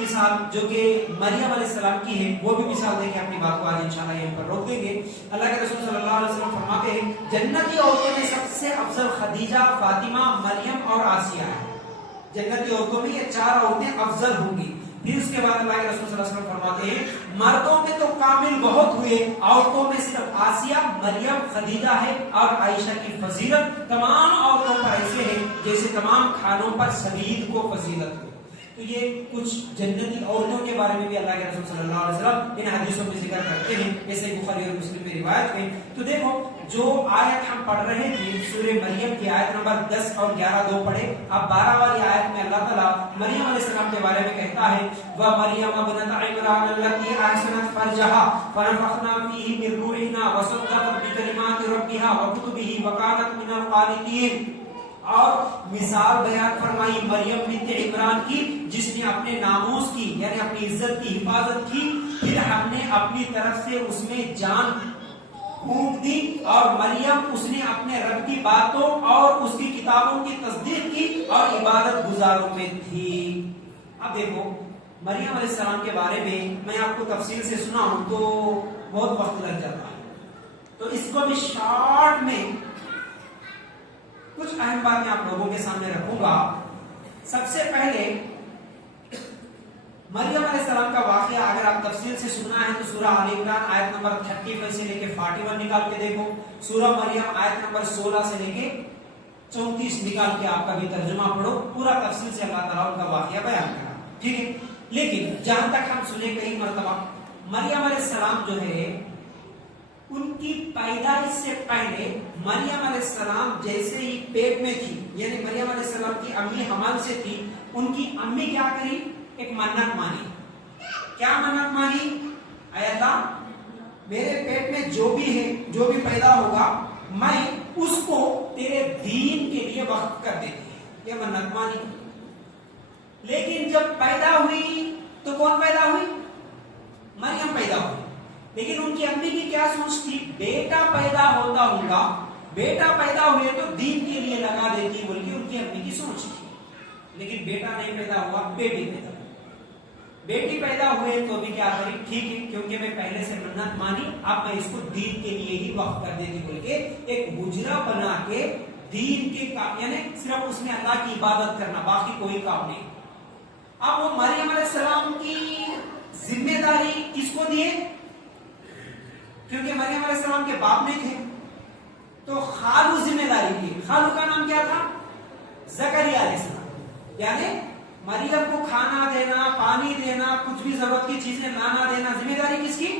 مثال جو کہ مریم علیہ السلام کی ہے وہ بھی مثال دیں گے. اپنی بات کو آج انشاءاللہ یہیں پر روک دیں گے. اللہ کے رسول صلی اللہ علیہ وسلم فرماتے ہیں جنتی عورتوں میں سب سے افضل خدیجہ، فاطمہ، مریم اور آسیہ ہے. جنتی عورتوں میں یہ 4 عورتیں افضل ہوں گی. پھر اس کے بعد اللہ کے رسول صلی اللہ علیہ وسلم فرماتے ہیں مردوں میں تو کامل بہت ہوئے، عورتوں میں صرف آسیہ، مریم، خدیجہ ہے اور عائشہ کی فضیلت تمام عورتوں پر ایسے ہے جیسے تمام کھانوں پر سبید کو فضیلت ہو. تو یہ کچھ جنتی عورتوں کے بارے میں بھی اللہ کے رسول صلی اللہ علیہ وسلم ان حدیثوں میں ذکر کرتے ہیں، جیسے بخاری اور مسلم میں روایت ہے. تو دیکھو جو آیت ہم پڑھ رہے تھے سورہ مریم کی آیت نمبر 10 اور 11 دو پڑھے. اب 12 والی آیت میں اللہ تعالیٰ مریم علیہ السلام کے بارے میں کہتا ہے وَمَرْيَمَ ابْنَتَ عِمْرَانَ الَّتِي أَحْسَنَتْ فَرْجَهَا فَنَفَخْنَا فِيهِ مِنْ رُوحِنَا وَصَدَّقَتْ بِكَلِمَاتِ رَبِّهَا وَكُتُبِهِ وَكَانَتْ مِنَ الْقَانِتِينَ. اور مثال بیان فرمائی مریم بنت عمران کی جس نے اپنے ناموس کی یعنی اپنی عزت کی حفاظت کی، پھر ہم نے اپنی طرف سے اس میں جان پھونک دی اور مریم اس نے اپنے رب کی باتوں اور اس کی کتابوں کی تصدیق کی اور عبادت گزاروں میں تھی. اب دیکھو مریم علیہ السلام کے بارے میں آپ کو تفصیل سے سناؤں تو بہت وقت لگ جاتا ہے، تو اس کو بھی شارٹ میں کچھ اہم باتیں آپ لوگوں کے سامنے رکھوں گا. سب سے پہلے مریم علیہ السلام کا واقعہ اگر آپ تفصیل سے سننا ہے تو سورہ آل عمران آیت نمبر 35 سے لے کے 41 نکال کے دیکھو، سورہ مریم آیت نمبر 16 سے لے کے 34 نکال کے آپ کا بھی ترجمہ پڑھو. پورا تفصیل سے اللہ تعالیٰ ان کا واقعہ بیان کرا. ٹھیک ہے، لیکن جہاں تک ہم سنیں کئی مرتبہ مریم علیہ السلام جو ہے ان کی پیدائش سے پہلے مریم علیہ السلام جیسے ہی پیٹ میں تھی یعنی مریم علیہ السلام کی امی حمل سے تھی، ان کی امی کیا کری؟ ایک منت مانی. کیا منت مانی؟ اے اللہ میرے پیٹ میں جو بھی ہے جو بھی پیدا ہوگا میں اس کو تیرے دین کے لیے وقف کر دیتی ہے. یہ منت مانی. لیکن جب پیدا ہوئی تو کون پیدا ہوئی؟ مریم پیدا ہوئی. لیکن ان کی امی کی کیا سوچ تھی؟ بیٹا پیدا ہوتا ہوگا، بیٹا پیدا ہوئے تو دین کے لیے لگا دیتی بلکہ ان کی امی کی سوچ تھی. لیکن بیٹا نہیں پیدا ہوا، بیٹی پیدا ہوئی. بیٹی پیدا ہوئے تو بھی کیا کری؟ ٹھیک ہے کیونکہ میں پہلے سے منت مانی اب میں اس کو دین کے لیے ہی وقف کر دیتی بلکہ ایک حجرہ بنا کے دین کے کام یعنی صرف اس میں اللہ کی عبادت کرنا، باقی کوئی کام نہیں. اب وہ مریم علیہ السلام کی ذمہ داری کس کو دیے؟ کیونکہ مریم علیہ السلام کے باپ نہیں تھے تو خالو ذمہ داری دی. خالو کا نام کیا تھا؟ زکریا علیہ السلام. یعنی مریم کو کھانا دینا، پانی دینا، کچھ بھی ضرورت کی چیزیں لانا دینا، ذمہ داری کس کی؟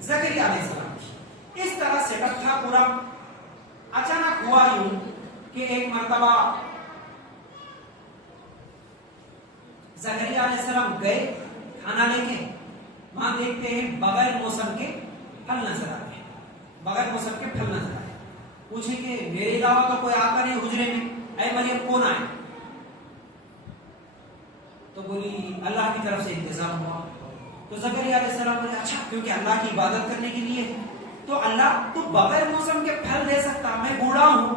زکریا علیہ السلام کی. اس طرح سیٹ اپ تھا پورا. اچانک ہوا یوں کہ ایک مرتبہ زکریا علیہ السلام گئے کھانا لے کے، وہاں دیکھتے ہیں بغیر موسم کے پھل نظر آتے ہیں. بغیر موسم کے پھل نظر آتے. پوچھے کہ میرے علاوہ تو کوئی آتا نہیں حجرے میں، اے مریم کون آئے؟ تو بولی اللہ کی طرف سے انتظام ہوا. تو زکریا علیہ السلام بولے اچھا کیونکہ اللہ کی عبادت کرنے کے لیے تو اللہ تو بغیر موسم کے پھل دے سکتا، میں بوڑھا ہوں،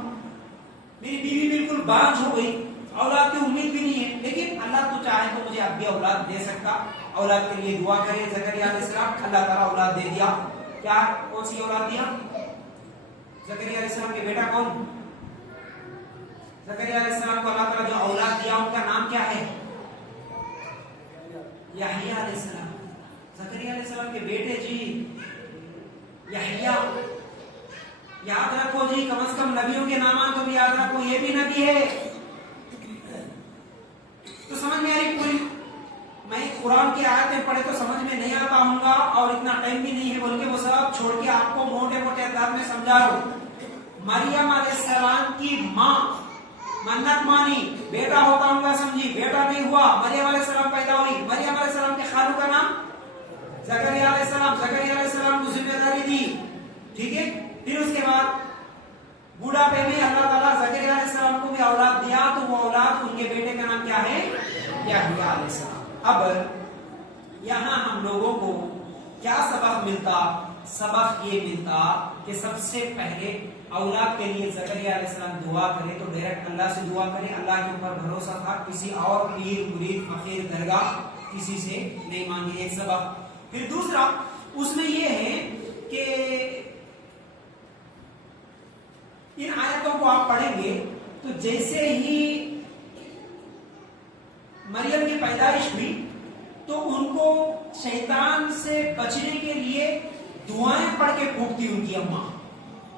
میری بیوی بالکل بانجھ ہو گئی، اولاد کی امید بھی نہیں ہے، لیکن اللہ تو چاہے تو مجھے اب بھی اولاد دے سکتا. اولاد کے لیے دعا کرے زکریا علیہ السلام. اللہ تعالیٰ اولاد دے دیا. کیا کون سی اولاد دیا؟ زکریا علیہ السلام کے بیٹا کون؟ زکریا علیہ السلام کو اللہ تعالیٰ جو اولاد دیا ان کا نام کیا ہے؟ یحییٰ علیہ السلام. زکریا علیہ السلام کے بیٹے جی یحییٰ. یاد رکھو جی، کم از کم نبیوں کے نامات تو بھی یاد رکھو، یہ بھی نبی ہے. تو سمجھ میں آ رہی پوری؟ میں قرآن کی آیتیں پڑھے تو سمجھ میں نہیں آتا ہوں گا اور اتنا ٹائم بھی نہیں ہے بول کے وہ سب چھوڑ کے آپ کو موٹے موٹے انداز میں سمجھا رہا ہوں. مریم علیہ السلام کی ماں منت مانی، بیٹا ہوتا ہوں گا سمجھی، بیٹا نہیں ہوا، مریم علیہ السلام پیدا ہوئی. مریم علیہ السلام کے خالو کا نام زکریا علیہ السلام. زکریا علیہ السلام کو ذمہ داری دی. ٹھیک ہے، پھر اس کے بعد بوڑھاپے میں اللہ تعالیٰ زکریا علیہ السلام کو بھی اولاد دیا تو وہ اولاد ان کے بیٹے کا نام کیا ہے؟ یحییٰ علیہ السلام. اب یہاں ہم لوگوں کو کیا سبق ملتا؟ سبق یہ ملتا کہ سب سے پہلے اولاد کے لیے زکریا علیہ السلام دعا کرے تو ڈائریکٹ اللہ سے دعا کرے. اللہ کے اوپر بھروسہ تھا، کسی اور پیر مرید فقیر درگاہ किसी से नहीं मांगी, एक सबक। फिर दूसरा उसमें यह है कि इन आयतों को आप पढ़ेंगे तो जैसे ही मरियम की पैदाइश हुई तो उनको शैतान से बचने के लिए दुआएं पढ़ के फूकती उनकी अम्मा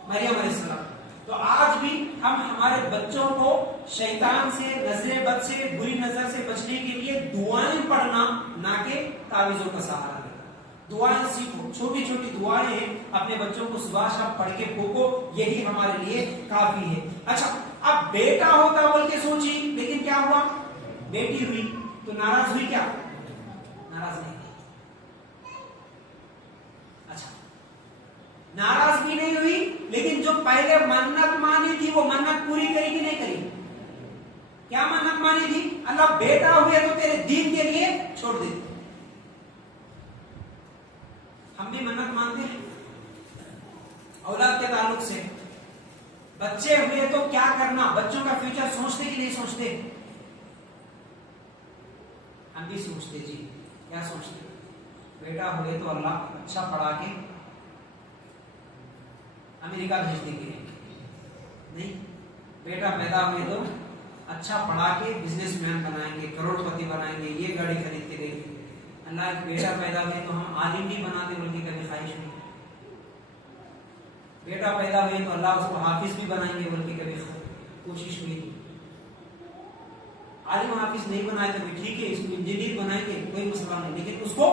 मरियम अलैहिस्सलाम। तो आज भी हम हमारे बच्चों को शैतान से, नजरे बद से, बुरी नजर से बचने के लिए दुआएं पढ़ना, ना के तावीजों का सहारा लेना। दुआएं सीखो, छोटी छोटी दुआएं अपने बच्चों को सुबह शाम पढ़ के फूको, यही हमारे लिए काफी है। अच्छा, अब बेटा होता बोल के सोची, लेकिन क्या हुआ, बेटी हुई तो नाराज हुई क्या? नाराज नहीं। अच्छा, नाराज भी नहीं हुई, लेकिन जो पहले मन्नत मानी थी वो मन्नत पूरी करी कि नहीं करी? क्या मन्नत मानी थी? अल्लाह बेटा हुए तो तेरे दीन के लिए छोड़ दे। हम भी मन्नत मानते हैं औलाद के ताल्लुक से। बच्चे हुए तो क्या करना, बच्चों का फ्यूचर सोचते कि नहीं सोचते? हम भी सोचते जी। क्या सोचते? बेटा हुए तो अल्लाह अच्छा पढ़ा के अमेरिका भेज देंगे, नहीं, बेटा पैदा हुए तो अच्छा पढ़ा के बिजनेसमैन बनाएंगे, करोड़पति बनाएंगे, ये गाड़ी खरीद के देंगे। अल्लाह बेटा पैदा हुए तो हम आलिम नहीं बनाते बोल के कभी ख्वाहिश नहीं। बेटा पैदा हुए तो अल्लाह उसको हाफिज भी बनाएंगे बोल के कभी कोशिश हुई नहीं। आलिम हाफिज नहीं बनाए तो भी ठीक है, इसको इंजीनियर बनाएंगे, कोई मसला नहीं, लेकिन उसको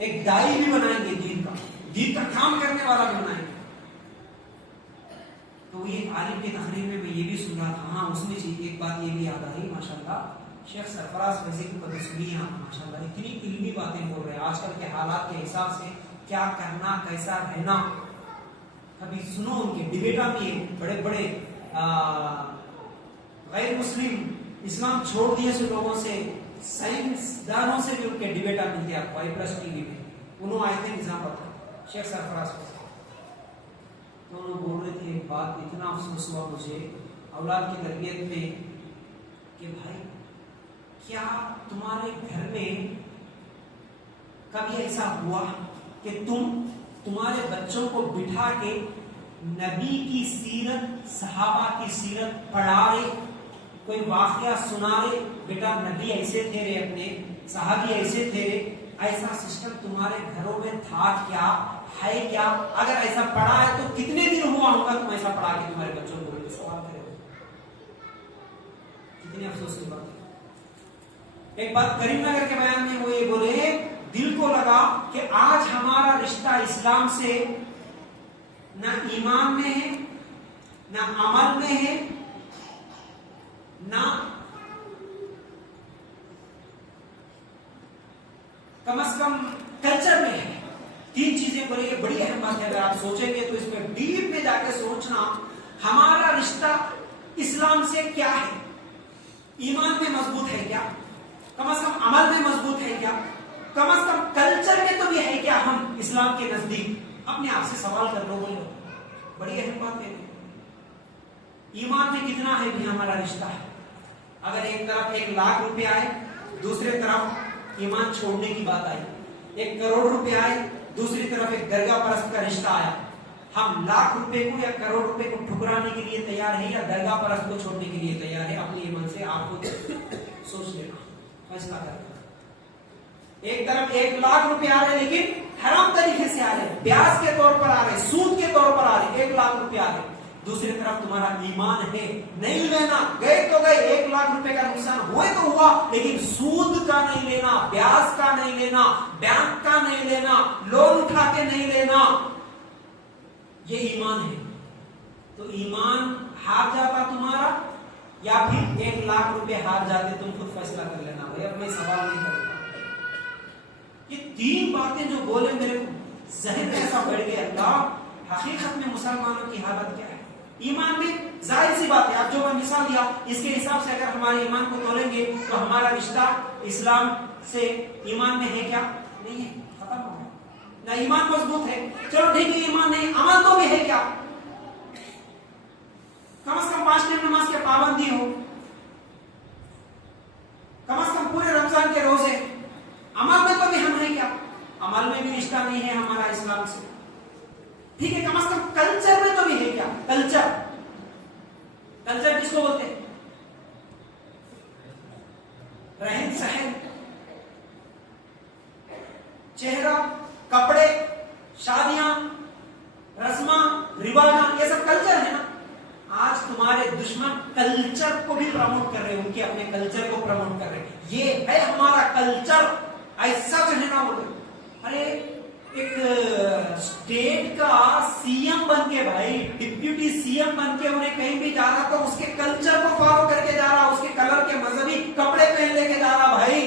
एक दाई भी बनाएंगे, दीन का काम करने वाला भी बनाएंगे। तो ये आलिम की तकरीर में मैं ये भी सुन रहा था, हाँ उसमें एक बात ये भी याद आई, माशाल्लाह शेख सरफराज फैजी की बातें सुनी आप, माशाल्लाह इतनी इल्मी बातें बोल रहे हैं आजकल के हालात के हिसाब से, क्या करना, कैसा रहना। कभी सुनो उनके डिबेटा भी, बड़े बड़े गैर मुस्लिम इस्लाम छोड़ दिए से लोगों से, साइंसदानों से भी उनके डिबेटा मिलते हैं आपको i+ टीवी में। उन्होंने आए थे निजाम पर शेख सरफराज फैजी, तो उन्होंने बोल रहे थे एक बात, इतना अफसोस हुआ मुझे औलाद की तरबियत में कि भाई क्या तुम्हारे घर में कभी ऐसा हुआ कि तुम्हारे बच्चों को बिठा के नबी की सीरत, सहाबा की सीरत पढ़ा रहे, कोई वाकया सुना रहे, बेटा नबी ऐसे थे रे, अपने सहाबी ऐसे थे रे, ऐसा सिस्टम तुम्हारे घरों में था क्या, है क्या? अगर ऐसा पढ़ा है तो कितने दिन हुआ होगा तुम ऐसा पढ़ा के तुम्हारे बच्चों को सवाल करें? कितनी अफसोस की बात है। एक बात करीमनगर के बयान में वो ये बोले, दिल को लगा कि आज हमारा रिश्ता इस्लाम से ना ईमान में है, ना अमल में है, ना कम से कम कल्चर में है। तीन चीजें बोली, ये बड़ी अहम बात है, अगर आप सोचेंगे तो इसमें डीप में जाके सोचना, हमारा रिश्ता इस्लाम से क्या है, ईमान में मजबूत है क्या, कम से कम अमल में मजबूत है क्या, कम से कम कल्चर में तो भी है क्या हम इस्लाम के नजदीक? अपने आप से सवाल कर लो, बोलो, बड़ी अहम बात है। ईमान में कितना है भी हमारा रिश्ता है? अगर एक तरफ 1 लाख रुपए आए, दूसरी तरफ ईमान छोड़ने की बात आई, 1 करोड़ रुपए आए, दूसरी तरफ एक दरगाह परस्त का रिश्ता आया, हम लाख रुपए को या करोड़ रुपए को ठुकराने के लिए तैयार है या दरगाह परस्त को छोड़ने के लिए तैयार है? अपने ईमान से आपको सोच लेना, फैसला करना। एक तरफ 1 लाख रुपए आ रहे लेकिन हराम तरीके से आ रहे, ब्याज के तौर पर आ रहे, सूद के तौर पर आ रहे, 1 लाख रुपए आ रहे, दूसरी तरफ तुम्हारा ईमान है, नहीं लेना, गए तो गए, 1 लाख रुपए का नुकसान हुए तो हुआ, लेकिन सूद का नहीं लेना, ब्याज का नहीं लेना, बैंक का नहीं लेना, लोन उठा के नहीं लेना, ये ईमान है। तो ईमान हार जाता तुम्हारा या फिर 1 लाख रुपए हार जाते, तुम खुद फैसला कर लेना भाई, अब मैं सवाल नहीं करता। ये 3 बातें जो बोले मेरे जहन में ऐसा बढ़ गया, अल्लाह हकीकत में मुसलमानों की हालत क्या है ईमान में? जाहिर सी बात है, आप जो मैं मिसाल दिया इसके हिसाब से अगर हमारे ईमान को तोलेंगे तो हमारा रिश्ता इस्लाम से ईमान में है क्या? नहीं है, खत्म हो गया। ना ईमान मजबूत है, चलो ठीक है, ईमान नहीं, अमल तो भी है क्या? कम से कम 5 टाइम नमाज के पाबंदी हो, कम से कम पूरे रमजान के रोजे, ठीक है, कम से कम कल्चर में तो भी है क्या? कल्चर, कल्चर किसको बोलते हैं? रहन सहन, चेहरा, कपड़े, शादियां, रस्मा रिवाजा, ये सब कल्चर है ना। आज तुम्हारे दुश्मन कल्चर को भी प्रमोट कर रहे हैं, उनके अपने कल्चर को प्रमोट कर रहे हैं। ये है हमारा कल्चर, ऐसा जो है ना बोले। अरे एक स्टेट का सीएम बन के भाई, डिप्यूटी सीएम बन के उन्हें कहीं भी जा रहा तो उसके कल्चर को फॉलो करके जा रहा, उसके कलर के मजहबी कपड़े पहन लेके जा रहा। भाई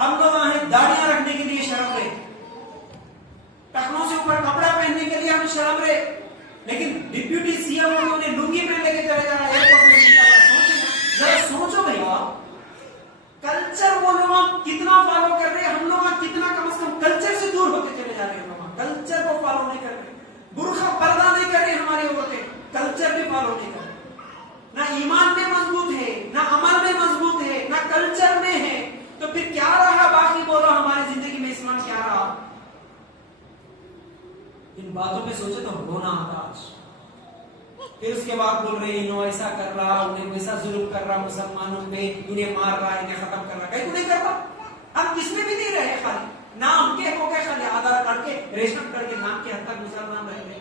हम लोग वहां दाढ़ियां रखने के लिए शर्म रहे, टखनों से ऊपर कपड़ा पहनने के लिए हम शर्म रहे, लेकिन डिप्यूटी सीएम उन्हें लुंगी पहन लेके चले जा रहा है एयरपोर्ट में। जरा सोचो भैया, कल्चर वो लोग कितना फॉलो कर रहे हैं, हम लोग कितना कम से कम कल्चर से दूर होते चले जा रहे हैं। कल्चर को फॉलो नहीं कर रहे, बुर्खा पर्दा नहीं कर रहे हमारी औरतें, कल्चर भी फॉलो नहीं कर रहे। ना ईमान में मजबूत है, ना अमल में मजबूत है, ना कल्चर में है, तो फिर क्या रहा बाकी? बोलो हमारी जिंदगी में इस्लाम क्या रहा? इन बातों पे सोचे तो रोना आता आज। फिर उसके बाद बोल रहे इन्हों ऐसा कर रहा, उन्हें वैसा जुल्म कर रहा मुसलमानों पे, इन्हें मार रहा, इन्हें खत्म कर रहा। कहीं को नहीं कर रहा, हम किसमें भी नहीं रहे, खाली नाम के हो गए, खाली आधार कार्ड के रेशन कार्ड के नाम के हद तक मुसलमान रह गए।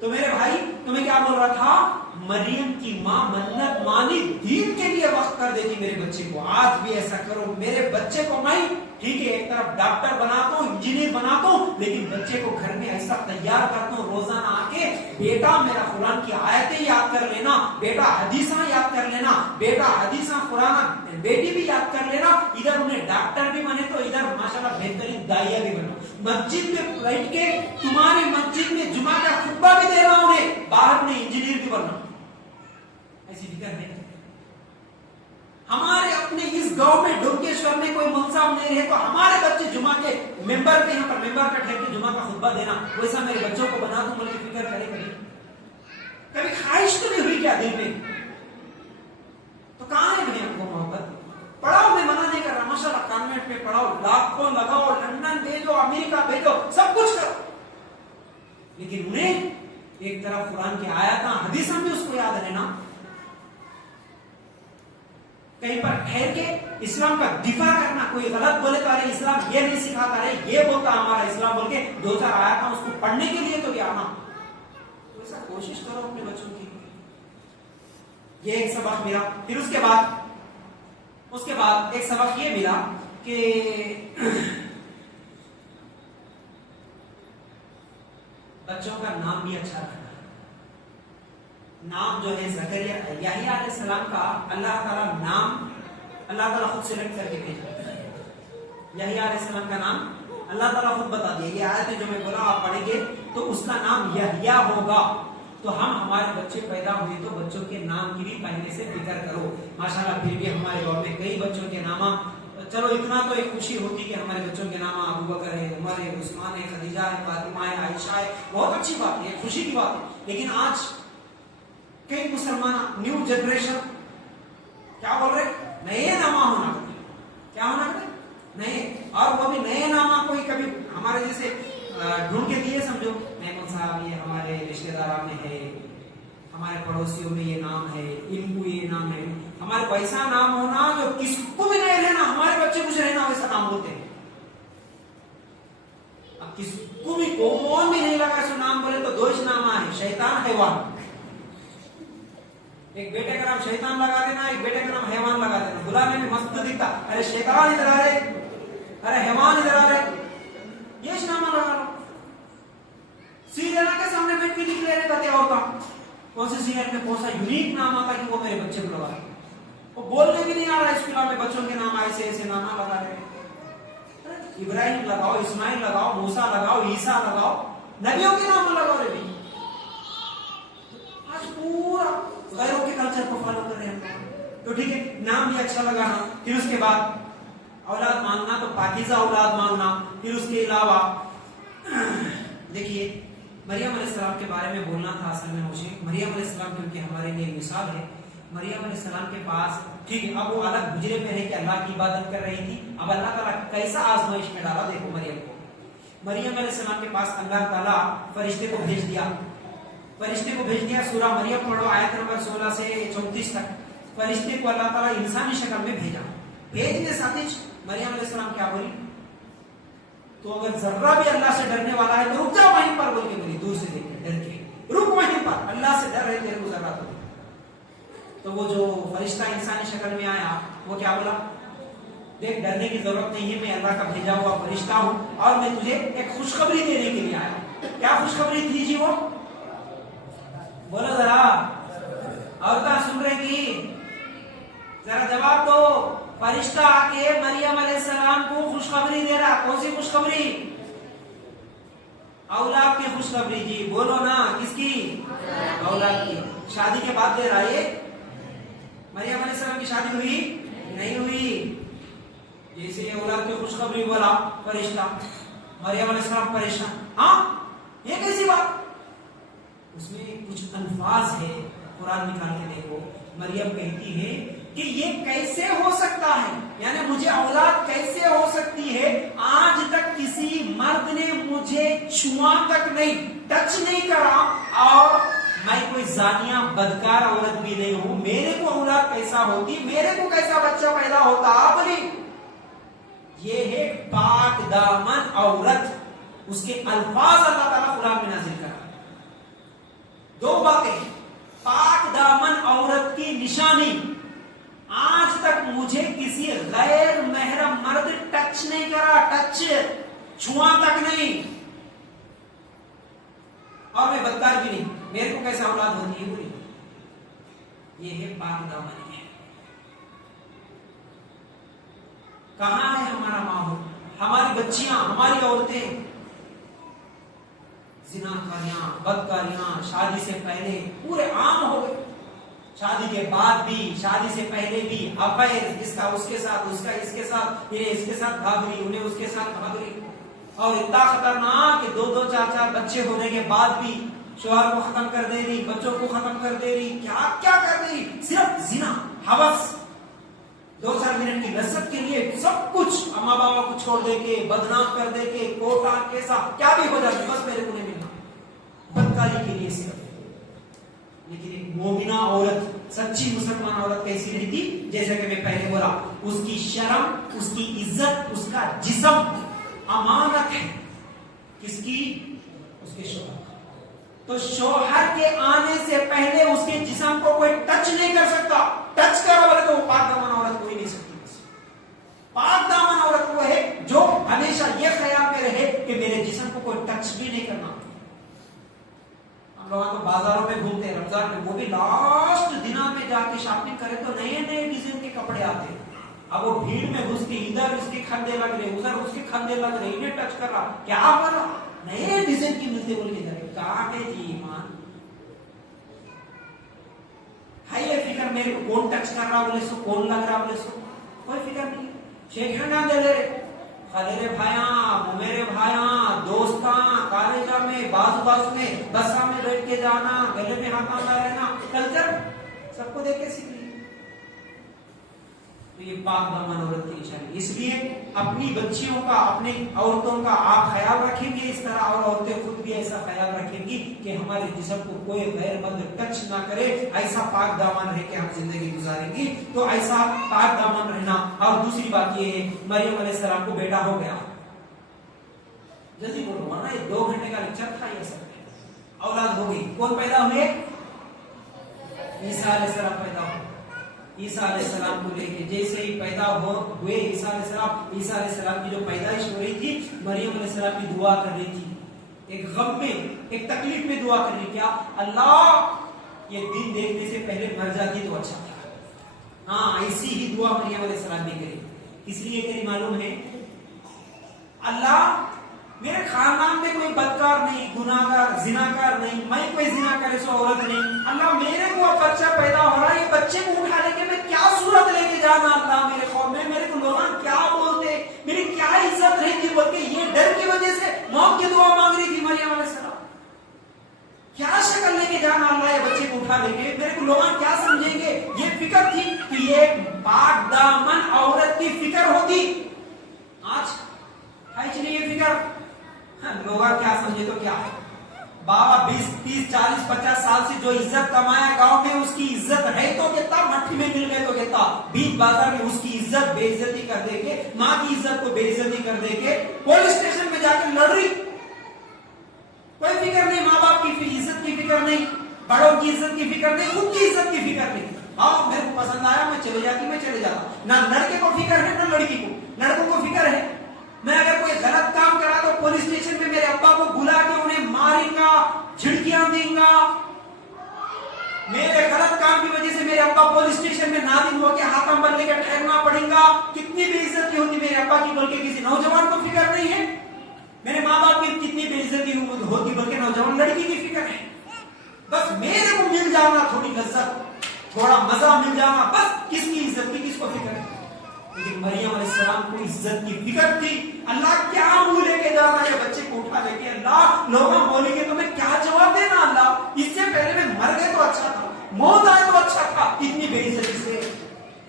तो मेरे भाई तुम्हें क्या बोल रहा था? मरियम की मां मन्नत मानी, दीन के लिए वक्त कर देती मेरे बच्चे को। आज भी ऐसा करो, मेरे बच्चे को मैं ठीक है एक तरफ डॉक्टर बनाता हूँ, इंजीनियर बनाता हूँ, लेकिन बच्चे को घर में ऐसा तैयार करता हूँ रोजाना आके, बेटा मेरा कुरान की आयतें याद कर लेना, बेटा हदीसा याद कर लेना, बेटा हदीसा कुरान बेटी भी याद कर लेना। इधर उन्हें डॉक्टर भी बने तो इधर माशाल्लाह बेहतरीन दाइया भी बनो। मस्जिद में बैठ के तुम्हारी मस्जिद में जुमा का खुतबा भी दे रहा उन्हें, बाहर में इंजीनियर भी बनना। ऐसी फिक्र नहीं। हमारे अपने इस गांव में डोंकेश्वर में कोई मुंसाब नहीं है तो हमारे बच्चे जुमा के मेंबर के यहाँ पर मेंबर का ठहर के जुमा का खुतबा देना, वैसा मेरे बच्चों को बना दूं, बल्कि फिक्र करे कभी ख्वाहिश तो नहीं हुई क्या दिल में? तो कहां है भैया हमको मोहब्बत? पढ़ाओ, मैं मना नहीं कर रहा, माशाल्लाह कॉन्वेंट में पढ़ाओ, लाखों लगाओ, लंदन भेजो, अमेरिका भेजो, सब कुछ करो, लेकिन उन्हें एक तरफ कुरान की आयत हदीस भी उसको याद रहना। कहीं पर ठहर के इस्लाम का दिफा करना, कोई गलत बोले तो अरे इस्लाम ये नहीं सिखाता, अरे ये बोलता हमारा इस्लाम बोल के दो चार आयत उसको पढ़ने के लिए तो भी आना। तो ऐसा कोशिश करो अपने बच्चों की। ये एक सबक मिला। फिर उसके बाद एक सबक ये मिला कि बच्चों का नाम भी अच्छा रखना। नाम जो है जकरिया याहिया अलैहिस्सलाम का अल्लाह ताला नाम अल्लाह ताला खुद सिलेक्ट करके भेजा। याहिया अलैहिस्सलाम का नाम अल्लाह ताला खुद बता दिया। ये आयत जो मैं बोला आप पढ़ेंगे तो उसका नाम याहिया होगा। तो हम हमारे बच्चे पैदा हुए तो बच्चों के नाम की भी पहले से फिक्र करो। माशाल्लाह फिर भी हमारे गांव में कई बच्चों के नाम, चलो इतना तो एक खुशी होती कि हमारे बच्चों के नाम अबू बकर है, उमर है, उस्मान है, खदीजा है, फातिमा है, आयशा है, बहुत अच्छी बात है, खुशी की बात है। लेकिन आज कई मुसलमान न्यू जनरेशन क्या बोल रहे, नए नामा होना, क्या होना नए, और वो भी नए नामा कोई कभी हमारे जैसे ढूंढ के दिए समझो, मेहमूद साहब ये हमारे रिश्तेदार में है, हमारे पड़ोसियों में ये नाम है, इनको ये नाम है। हमारे वैसा नाम होना जो किसको भी नहीं रहना, हमारे बच्चे कुछ रहना वैसा नाम होते हैं। अब किसको भी कौन भी नहीं लगा सो नाम बोले तो दो ही नाम है, शैतान हैवान। एक बेटे का नाम शैतान लगा देना, एक बेटे का नाम हैवान लगा देना, बुलाने में मस्त दिखता, अरे शैतान इधर आ रहे, अरे हैवान इधर आ रहे, ये नाम लगा लो। सीरियल के सामने बैठ के निकले रहे कहते और काम कौन से सीरियल में कौन सा यूनिक नाम आता कि वो मेरे बच्चे को लगा, वो बोलने भी नहीं आ रहा स्कूल में, बच्चों के नाम ऐसे ऐसे नाम लगा रहे। इब्राहिम लगाओ, इस्माइल लगाओ, मूसा लगाओ, ईसा लगाओ, नबियों के नाम लगाओ रे भी। आज पूरा गैरों के कल्चर को फॉलो कर रहे हैं। तो ठीक है, नाम भी अच्छा लगाना। फिर उसके बाद औलाद मांगना तो पाकीज़ा औलाद मांगना। फिर उसके अलावा देखिए मरियम अलैहिस्सलाम के बारे में बोलना था। असल में मुझे मरियम अलैहिस्सलाम क्योंकि हमारे लिए मिसाल है। मरियम अलैहिस्सलाम के पास ठीक है, अब वो अलग गुजरे पे है कि अल्लाह की इबादत कर रही थी। अब अल्लाह ताला कैसा आजमाइश में डाला देखो मरियम को। मरियम अलैहिस्सलाम के पास अल्लाह ताला फरिश्ते को भेज दिया। सूरह मरियम पढ़ो आयत नंबर 16 से 34 तक। फरिश्ते को अल्लाह ताला इंसानी शक्ल में भेजा। भेजने साथ ही मरियम अलैहिस्सलाम क्या बोली, तो अगर जर्रा भी अल्लाह से डरने वाला है तो रुक जाओ वहीं पर, बोल के बोली, दूर से देख डर के रुक वहीं पर, अल्लाह से डर है तेरे को जर्रा तो वो जो फरिश्ता इंसानी शक्ल में आया वो क्या बोला, देख डरने की जरूरत नहीं है, मैं अल्लाह का भेजा हुआ फरिश्ता हूं और मैं तुझे एक खुशखबरी देने के लिए आया। क्या खुशखबरी थी जी वो, बोलो जरा, औरतें सुन रहे की, जरा जवाब दो। फरिश्ता आके मरियम अलैहिस्सलाम को खुशखबरी दे रहा, कौन सी खुशखबरी, औलाद की खुशखबरी जी, बोलो ना, किसकी, औलाद की। शादी के बाद दे रहा है, मरियम अलैहिस्सलाम की शादी हुई नहीं हुई, जैसे औलाद की खुशखबरी बोला फरिश्ता, मरियम अलैहिस्सलाम परेशान, हाँ ये कैसी बात। उसमें कुछ अल्फाज है, कुरान निकाल के देखो। मरियम कहती है कि ये कैसे हो सकता है, यानी मुझे औलाद कैसे हो सकती है, आज तक किसी मर्द ने मुझे छुआ तक नहीं, टच नहीं करा, और मैं कोई जानिया बदकार औरत भी नहीं हूं, मेरे को औलाद कैसा होती, मेरे को कैसा बच्चा पैदा होता। बोली ये है पाक दामन औरत, उसके अल्फाज अल्लाह ताला कुरान में नाजिल करा। दो बातें, पाक दामन औरत की निशानी, आज तक मुझे किसी गैर महरम मर्द टच नहीं करा, टच छुआ तक नहीं, और मैं बदकार भी नहीं, मेरे को कैसा औलाद होती है, बोली ये है पाक दामन है। कहां है हमारा माहौल, हमारी बच्चियां, हमारी औरतें, जिनाकारियां, बदकारियां, शादी से पहले पूरे आम हो गए, शादी के बाद भी, शादी से पहले भी अफेयर, इसका उसके साथ, उसका इसके साथ, ये इसके साथ भाग रही, उन्हें उसके साथ भाग रही, और इतना खतरनाक कि 2-2, 4-4 बच्चे होने के बाद भी शौहर को खत्म कर दे रही, बच्चों को खत्म कर दे रही, क्या क्या कर रही, सिर्फ जिना, हवस, 2-4 मिनट की लज्जत के लिए सब कुछ अम्मा बाबा को छोड़ दे के, बदनाम कर दे के, कोटा कैसा क्या भी हो जाए, बस मेरे को नहीं मिलना, बदकारी के लिए सिर्फ। लेकिन एक मोमिना औरत, सच्ची मुसलमान औरत कैसी रहती, जैसे कि मैं पहले बोला, उसकी शर्म, उसकी इज्जत, उसका जिस्म अमानत है, किसकी, उसके शौहर। तो शौहर के आने से पहले उसके जिस्म को कोई टच नहीं कर सकता, टच करो बोले तो वो पाक दामन औरत हो ही नहीं सकती। पाक दामन औरत वो है जो हमेशा ये ख्याल में रहे कि मेरे जिस्म को कोई टच भी नहीं करना। हम लोग तो बाजारों में घूमते हैं रमजान में, वो भी लास्ट दिनों में जाके शॉपिंग करें तो नए नए डिजाइन के कपड़े आते हैं। अब वो भीड़ में घुस के इधर उसके खंडे लग रहे, उधर उसके खंडे लग रहे, इन्हें टच कर रहा, क्या कर रहा, नए डिजाइन की मिलते बोल के जाए, कहाँ है जी ईमान है, ये फिक्र मेरे को कौन टच कर रहा बोले सो, कौन लग रहा बोले सो, कोई फिक्र नहीं। शेख हैंड दे ले खलेरे भाया, मेरे भाया, दोस्ता, कॉलेजा में, बाजू में, बसा में बैठ के जाना, गले में हाथ डाला रहना, कल्चर सबको देख के सीख ली। तो ये पाक दामन औरत की निशानी। इसलिए अपनी बच्चियों का, अपने औरतों का आप ख्याल रखेंगे इस तरह, और औरतें खुद भी ऐसा ख्याल रखेंगी कि हमारे जिस्म को कोई गैरमर्द टच ना करे, ऐसा पाक दामन रह के हम जिंदगी गुजारेंगी। तो ऐसा पाक दामन रहना। और दूसरी बात ये है, मरियम अलैहिस्सलाम को बेटा हो गया, जल्दी बोलो, वरना ये 2 घंटे का लेक्चर था, ये सब औलाद हो गई। कौन पैदा हुए, ईसा अलैहिस्सलाम पैदा हुए। ईसा अलैहिस्सलाम को लेके जैसे ही पैदा हुए ईसा अलैहिस्सलाम की जो पैदाइश हो रही थी, मरियम अलैहिस्सलाम की दुआ कर रही थी, एक गम में, एक तकलीफ में दुआ कर रही, क्या अल्लाह ये दिन देखने से पहले मर जाती तो अच्छा था। हाँ, ऐसी ही दुआ मरियम अलैहिस्सलाम ने करी। इसलिए करी मालूम है, अल्लाह मेरे खानदान में कोई बदकार नहीं, गुनाहगार, जिनाकार नहीं, मैं कोई जिना करे सो औरत नहीं, अल्लाह मेरे को अब बच्चा पैदा हो रहा है, ये बच्चे को उठाने के मैं क्या सूरत लेके जाना, अल्लाह मेरे खौफ में, मेरे को लोग क्या बोलते, मेरी क्या इज्जत रहेगी बोल के ये डर की वजह से मौत की दुआ मांग रही थी मरियम अलैहिस्सलाम। क्या शक्ल लेके जाना अल्लाह ये बच्चे को उठा लेके, मेरे को लोग क्या समझेंगे, ये फिक्र थी। कि ये पाक दामन औरत की फिक्र होती, आज है नहीं ये फिक्र, 40-50 साल से जो इज्जत कमाया गांव में, उसकी इज्जत है तो कहता, मट्टी में मिल गए तो कहता, बीच बाजार में उसकी इज्जत बेइज्जती कर देके, माँ की इज्जत को बेइज्जती कर देके पुलिस स्टेशन में जाकर लड़ रही। कोई फिक्र नहीं, माँ बाप की इज्जत की फिक्र नहीं, बड़ों की इज्जत की फिक्र नहीं, खुद की इज्जत की फिक्र नहीं। हाँ मेरे को पसंद आया, मैं चले जाती, मैं चले जाता। ना लड़के को फिक्र है ना लड़की को, लड़कों को फिक्र है। मैं अगर कोई गलत काम करा तो पुलिस स्टेशन में मेरे अब्बा को बुला के उन्हें मारूंगा, झिड़कियां दूंगा। मेरे गलत काम की वजह से मेरे अब्बा पुलिस स्टेशन में नादिम होकर हाथम बन लेकर ठहरना पड़ेगा। कितनी बेइज्जती होती मेरे अब्बा की, बल्कि किसी नौजवान को फिक्र नहीं है। मेरे माँ बाप की कितनी बेइज्जती होती, बल्कि नौजवान लड़की की फिक्र है। बस मेरे को मिल जाना थोड़ी लज्जत, थोड़ा मजा मिल जाना, बस किसकी इज्जत की, किसको फिक्र है। लेकिन मरियम अलैहिस्सलाम को इज्जत की फिक्र थी। अल्लाह क्या मुंह लेके जा रहा है बच्चे को उठा लेके, अल्लाह लोग बोलेंगे तो मैं क्या जवाब देना, अल्लाह इससे पहले मैं मर गए तो अच्छा था, मौत आए तो अच्छा था। इतनी बेइज्जती से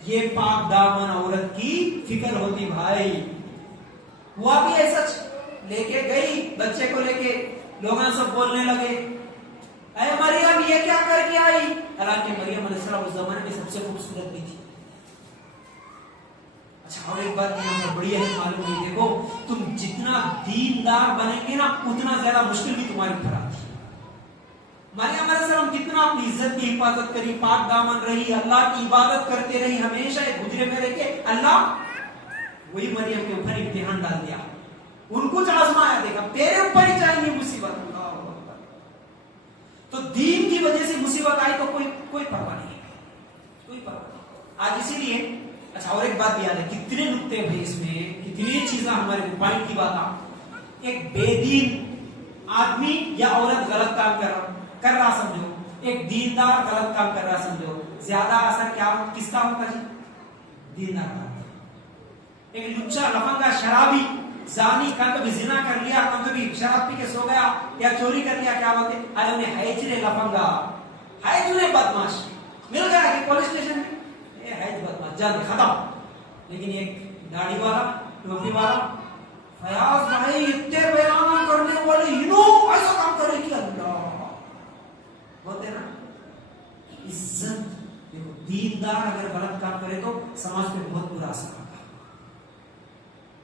ये पाक दामन औरत की फिक्र होती भाई। हुआ भी है सच, लेके गई बच्चे को लेके, लोग सब बोलने लगे, अरे मरियम ये क्या करके आई। हालांकि मरियम अलैहिस्सलाम उस जमाने में सबसे खूबसूरत भी थी। अच्छा और एक बात यहाँ पर बढ़िया है मालूम है, देखो तुम जितना दीनदार बनेंगे ना, उतना ज्यादा मुश्किल भी तुम्हारी ऊपर आती है। मरियम अलैहिस्सलाम कितना अपनी इज्जत की हिफाजत करी, पाक दामन रही, अल्लाह की इबादत करते रही, हमेशा एक गुजरे में रह के अल्लाह वही मरियम के ऊपर इम्तिहान डाल दिया, उनको आजमाया, देखा तेरे ऊपर ही चाहिए मुसीबत। तो दीन की वजह से मुसीबत आई तो कोई परवाह नहीं, कोई परवाह नहीं। आज इसीलिए अच्छा और एक बात याद है, कितने नुक्ते भाई इसमें, कितनी चीजें हमारे पॉइंट की बात। एक बेदीन आदमी या औरत गलत काम कर रहा समझो, एक दीनदार गलत काम कर रहा समझो, ज्यादा असर क्या किसका होता जी? दीनदार का। एक लुच्चा लफंगा शराबी जानी का कभी जिना कर लिया, कभी शराब पी के सो गया या चोरी कर लिया, क्या बोलते अरे उन्हें हैजरे लफंगा, हैजरे बदमाश मिल गया कि पुलिस स्टेशन में, ये हैज बदमाश जान खत्म। लेकिन एक दाढ़ी वाला, टोपी वाला, फयाज भाई इतने बयान करने वाले ऐसा काम करे कि अल्लाह बोलते ना इज्जत। देखो दीनदार अगर गलत काम करे तो समाज पे बहुत बुरा असर आता है।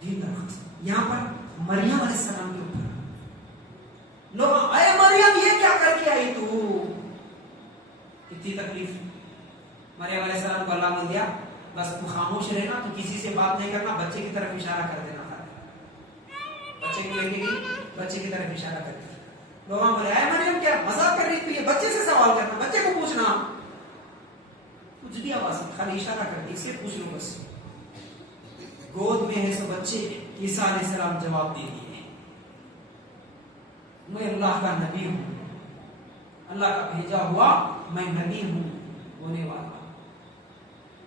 दीनदार यहाँ पर मरियम अलैहिस्सलाम के ऊपर लोग, अरे मरियम ये क्या करके आई तू, कितनी तकलीफ। मरियम अलैहिस्सलाम को अल्लाह ने दिया, बस तू खामोश रहना, तू किसी से बात नहीं करना, बच्चे की तरफ इशारा कर देना। बच्चे को लेके गई, बच्चे की तरफ इशारा कर दिया। लोग बोले अरे मरियम क्या मजाक कर रही थी, ये बच्चे से सवाल करना, बच्चे को पूछना। कुछ भी आवाज नहीं, खाली इशारा कर दी, इसे पूछ लो बस। गोद में है सो बच्चे, ईसा अलैहिस्सलाम जवाब दे दिए, मैं अल्लाह का नबी हूं, अल्लाह का भेजा हुआ मैं नबी हूं, होने वाला।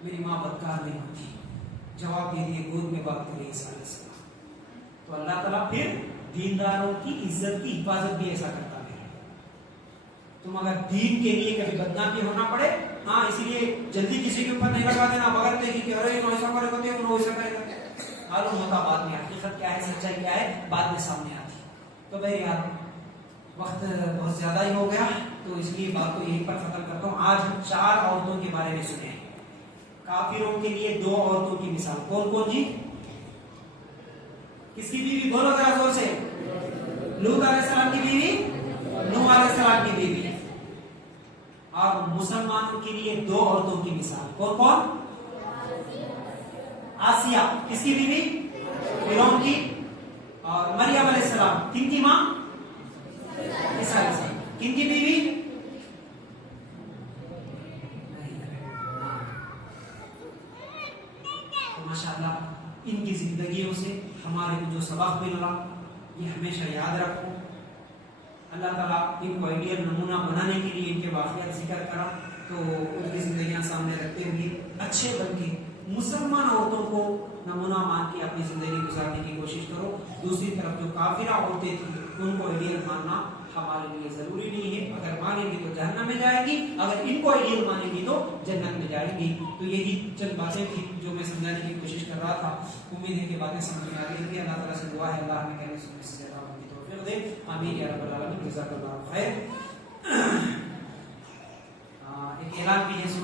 मेरी माँ बदकार नहीं होती। जवाब दे दिए, गोद में बात करी ईसा अलैहिस्सलाम। तो अल्लाह ताला फिर दीनदारों की इज्जत की हिफाजत भी ऐसा करता है। तुम अगर दीन के लिए कभी बदनामी होना पड़े, हाँ इसलिए जल्दी किसी के ऊपर नहीं लगा देना, बगैर देखे कि अरे ऐसा करेगा तो ऐसा करेगा, मालूम होता बाद में हकीकत क्या है, सच्चाई क्या है बाद में सामने आती। तो भाई यार वक्त बहुत ज्यादा ही हो गया, तो इसलिए बात को यहीं पर खत्म करता हूँ। आज हम 4 औरतों के बारे में सुने, काफिरों के लिए 2 औरतों की मिसाल। कौन कौन जी? किसकी बीवी? बोलो जरा जोर से। लूत अलैहिस्सलाम की बीवी, नूह अलैहिस्सलाम की बीवी। और मुसलमानों के लिए 2 औरतों की मिसाल। कौन कौन? आसिया, किसकी बीवी? फिरौन की। और मरियम अलैहिस्सलाम, किनकी मां? ईसा अलैहिस्सलाम, किनकी बीवी? तो माशाअल्लाह इनकी जिंदगियों से हमारे को जो सबक मिल रहा, ये हमेशा याद रखो। अल्लाह ताला इनको आइडियल नमूना बनाने के लिए इनके वाक़ियात जिक्र करा, तो उनकी जिंदगियां सामने रखते हुए अच्छे बनके मुसलमान औरतों को नमूना मान के अपनी जिंदगी गुजारने की कोशिश करो। दूसरी तरफ जो काफिरा औरतें थी उनको आइडियल मानना हमारे लिए जरूरी नहीं है। अगर मानेंगी तो जहन्नम में जाएंगी, अगर इनको आइडियल मानेंगी तो जन्नत में जाएंगी। तो यही चंद बातें थी जो मैं समझाने की कोशिश कर रहा था। उम्मीद है कि बातें समझ में आ रही थी। अल्लाह ताला से दुआ है अल्लाह हमें कहने सुनने से ज्यादा तौफीक दे। आमीन या रब्बल आलमीन। जज़ाकल्लाहु खैर। اعلان کیجیے.